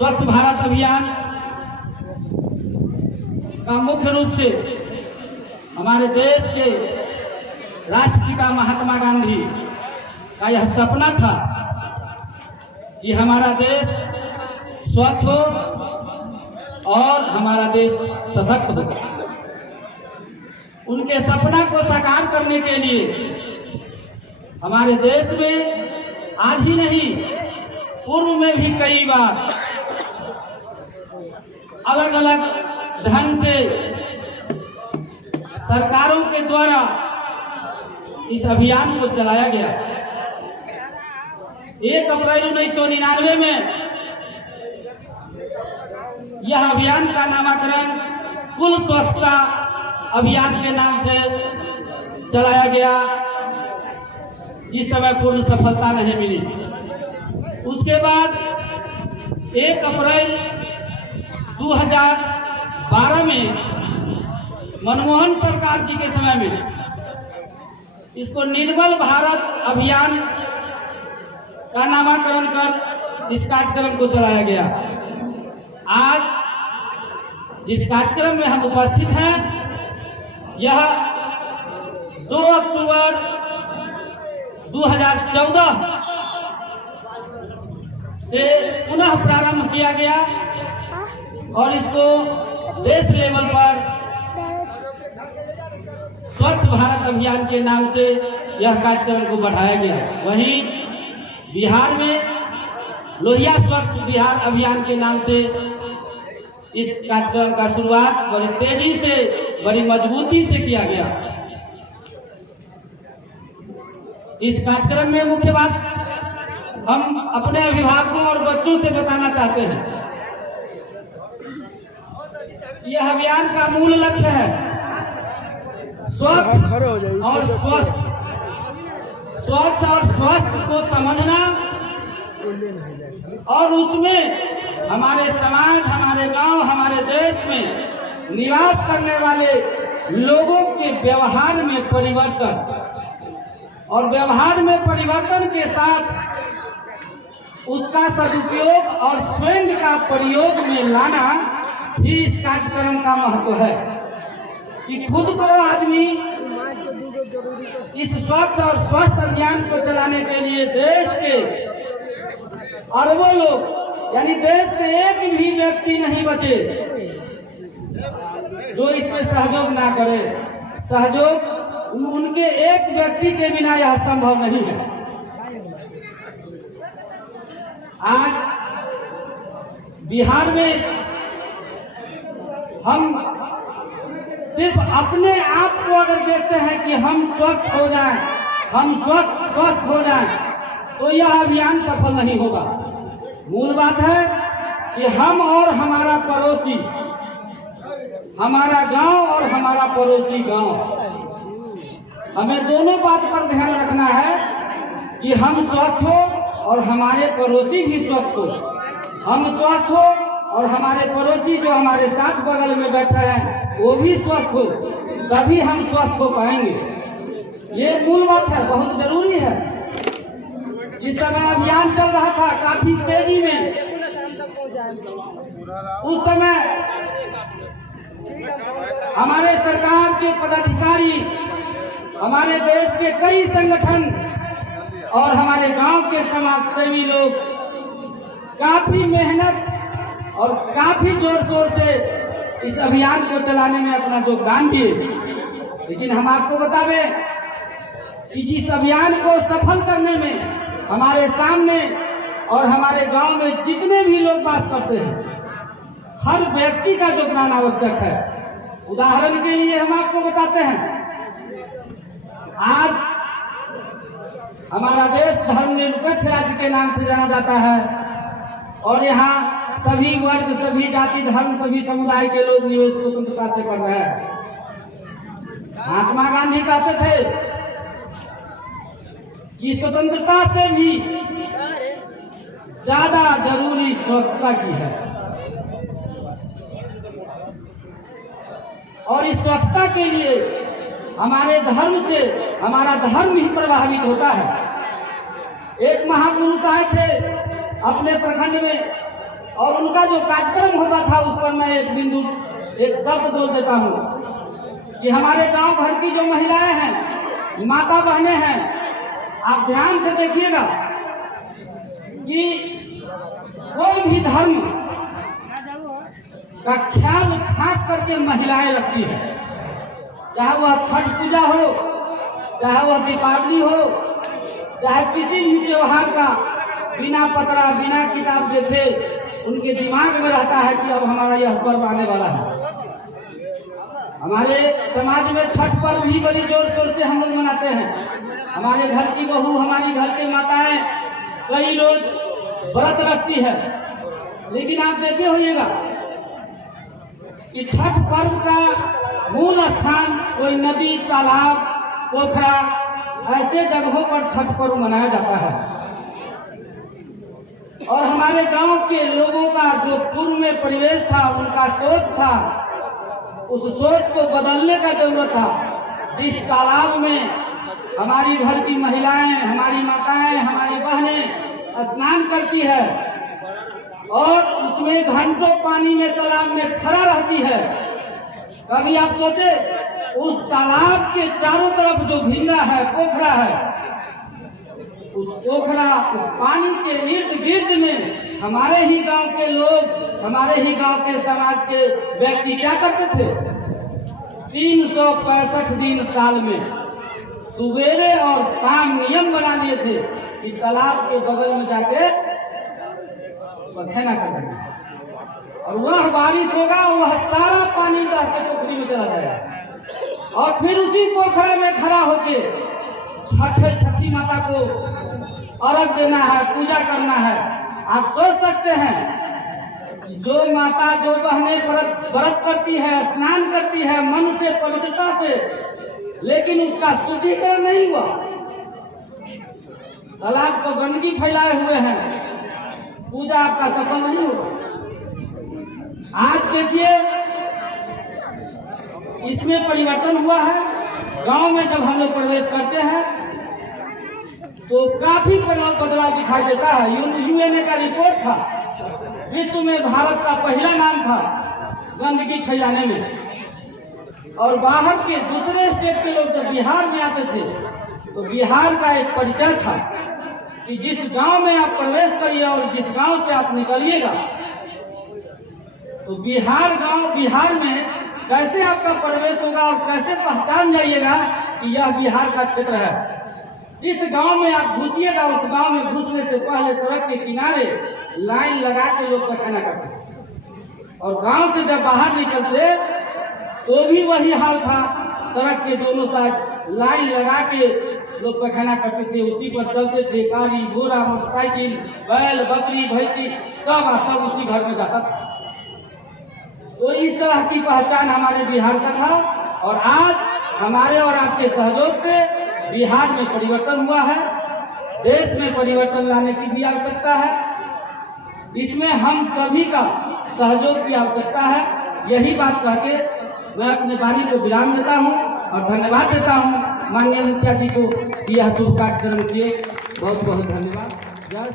स्वच्छ भारत अभियान का मुख्य रूप से हमारे देश के राष्ट्रपिता महात्मा गांधी का यह सपना था कि हमारा देश स्वच्छ हो और हमारा देश सशक्त हो। उनके सपना को साकार करने के लिए हमारे देश में आज ही नहीं पूर्व में भी कई बार अलग अलग ढंग से सरकारों के द्वारा इस अभियान को चलाया गया। 1 अप्रैल 1999 में यह अभियान का नामकरण कुल स्वच्छता अभियान के नाम से चलाया गया, जिस समय पूर्ण सफलता नहीं मिली। उसके बाद 1 अप्रैल 2012 में मनमोहन सरकार जी के समय में इसको निर्मल भारत अभियान का नामकरण कर इस कार्यक्रम को चलाया गया। आज जिस कार्यक्रम में हम उपस्थित हैं, यह 2 अक्टूबर 2014 से पुनः प्रारंभ किया गया और इसको देश लेवल पर स्वच्छ भारत अभियान के नाम से यह कार्यक्रम को बढ़ाया गया। वहीं बिहार में लोहिया स्वच्छ बिहार अभियान के नाम से इस कार्यक्रम का शुरुआत बड़ी तेजी से, बड़ी मजबूती से किया गया। इस कार्यक्रम में मुख्य बात हम अपने अभिभावकों और बच्चों से बताना चाहते हैं। यह अभियान का मूल लक्ष्य है स्वच्छ और स्वस्थ को समझना और उसमें हमारे समाज, हमारे गांव, हमारे देश में निवास करने वाले लोगों के व्यवहार में परिवर्तन और व्यवहार में परिवर्तन के साथ उसका सदुपयोग और स्वयं का प्रयोग में लाना भी इस कार्यक्रम का महत्व है कि खुद को आदमी इस स्वच्छ और स्वस्थ अभियान को चलाने के लिए देश के अरबों लोग, यानी देश के एक भी व्यक्ति नहीं बचे जो इसमें सहयोग ना करे। सहयोग उनके एक व्यक्ति के बिना यह संभव नहीं है। आज बिहार में हम सिर्फ अपने आप को अगर देखते हैं कि हम स्वच्छ हो जाएं, हम स्वस्थ हो जाएं, तो यह अभियान सफल नहीं होगा। मूल बात है कि हम और हमारा पड़ोसी, हमारा गांव और हमारा पड़ोसी गांव, हमें दोनों बात पर ध्यान रखना है कि हम स्वस्थ हो और हमारे पड़ोसी भी स्वस्थ हो। हम स्वस्थ हो और हमारे पड़ोसी जो हमारे साथ बगल में बैठे हैं वो भी स्वस्थ हो, तभी हम स्वस्थ हो पाएंगे। ये मूल बात है, बहुत जरूरी है। जिस समय अभियान चल रहा था काफी तेजी में, उस समय हमारे सरकार के पदाधिकारी, हमारे देश के कई संगठन और हमारे गांव के समाज सेवी लोग काफी मेहनत और काफी जोर शोर से इस अभियान को चलाने में अपना योगदान दिए। लेकिन हम आपको बतावें कि जिस अभियान को सफल करने में हमारे सामने और हमारे गांव में जितने भी लोग बात करते हैं, हर व्यक्ति का योगदान आवश्यक है। उदाहरण के लिए हम आपको बताते हैं, आज हमारा देश धर्मनिरपेक्ष राज्य के नाम से जाना जाता है और यहाँ सभी वर्ग, सभी जाति, धर्म, सभी समुदाय के लोग निवेश स्वतंत्रता से कर रहे हैं। महात्मा गांधी कहते थे कि स्वतंत्रता से भी ज्यादा जरूरी स्वच्छता की है और इस स्वच्छता के लिए हमारे धर्म से हमारा धर्म ही प्रभावित होता है। एक महापुरुष आए थे अपने प्रखंड में और उनका जो कार्यक्रम होता था उस पर मैं एक बिंदु एक शब्द बोल देता हूँ कि हमारे गांव भर की जो महिलाएं हैं, माता बहनें हैं, आप ध्यान से देखिएगा कि कोई भी धर्म का ख्याल खास करके महिलाएं रखती है, चाहे वह छठ पूजा हो, चाहे वह दीपावली हो, चाहे किसी भी त्योहार का बिना पतरा बिना किताब देखे उनके दिमाग में रहता है कि अब हमारा यह पर्व आने वाला है। हमारे समाज में छठ पर्व भी बड़ी जोर शोर से हम लोग मनाते हैं। हमारे घर की बहू, हमारी घर की माताएं कई रोज व्रत रखती है, लेकिन आप देखे होइएगा कि छठ पर्व का मूल स्थान कोई नदी, तालाब, पोखरा ऐसे जगहों पर छठ पर्व मनाया जाता है। और हमारे गांव के लोगों का जो पूर्व में परिवेश था, उनका सोच था, उस सोच को बदलने का जरूरत था। जिस तालाब में हमारी घर की महिलाएं, हमारी माताएं, हमारी बहनें स्नान करती है और उसमें घंटों पानी में तालाब में खड़ा रहती है, कभी आप सोचे उस तालाब के चारों तरफ जो भिंगा है, पोखरा है, उस पोखरा, उस पानी के इर्द गिर्द में हमारे ही गांव के लोग, हमारे ही गांव के समाज के व्यक्ति क्या करते थे? 365 दिन साल में सुबेरे और शाम नियम बना लिए थे कि तालाब के बगल में जाके पखेना करते थे और वह बारिश होगा, वह सारा पानी जाके पोखरी में चला जाएगा और फिर उसी पोखरा में खड़ा होके छठी माता को अर्घ देना है, पूजा करना है। आप सोच सकते हैं कि जो माता, जो बहनें व्रत करती है, स्नान करती है मन से, पवित्रता से, लेकिन उसका शुद्धिकरण नहीं हुआ, तालाब को गंदगी फैलाए हुए हैं, पूजा आपका सफल नहीं होगा। आज देखिए इसमें परिवर्तन हुआ है। गांव में जब हम लोग प्रवेश करते हैं तो काफी बदलाव दिखाई देता है। यूएनए का रिपोर्ट था, विश्व में भारत का पहला नाम था गंदगी फैलाने में। और बाहर के दूसरे स्टेट के लोग जब बिहार में आते थे तो बिहार का एक परिचय था कि जिस गांव में आप प्रवेश करिए और जिस गांव से आप निकलिएगा तो बिहार में कैसे आपका प्रवेश होगा और कैसे पहचान जाइएगा कि यह बिहार का क्षेत्र है। जिस गांव में आप घुसिएगा उस गांव में घुसने से पहले सड़क के किनारे लाइन लगा के लोग पखाना करते और गांव से जब बाहर निकलते तो भी वही हाल था। सड़क के दोनों साइड लाइन लगा के लोग पखाना करते थे, उसी पर चलते थे। गाड़ी, घोड़ा, मोटरसाइकिल, बैल, बकरी, भैंसी सब उसी घर में जाता था। तो इस तरह की पहचान हमारे बिहार का था और आज हमारे और आपके सहयोग से बिहार में परिवर्तन हुआ है। देश में परिवर्तन लाने की भी आवश्यकता है। इसमें हम सभी का सहयोग की आवश्यकता है। यही बात कहके मैं अपने वाणी को विराम देता हूँ और धन्यवाद देता हूँ माननीय मुखिया जी को यह शुभ कार्यक्रम किए। बहुत बहुत धन्यवाद। जय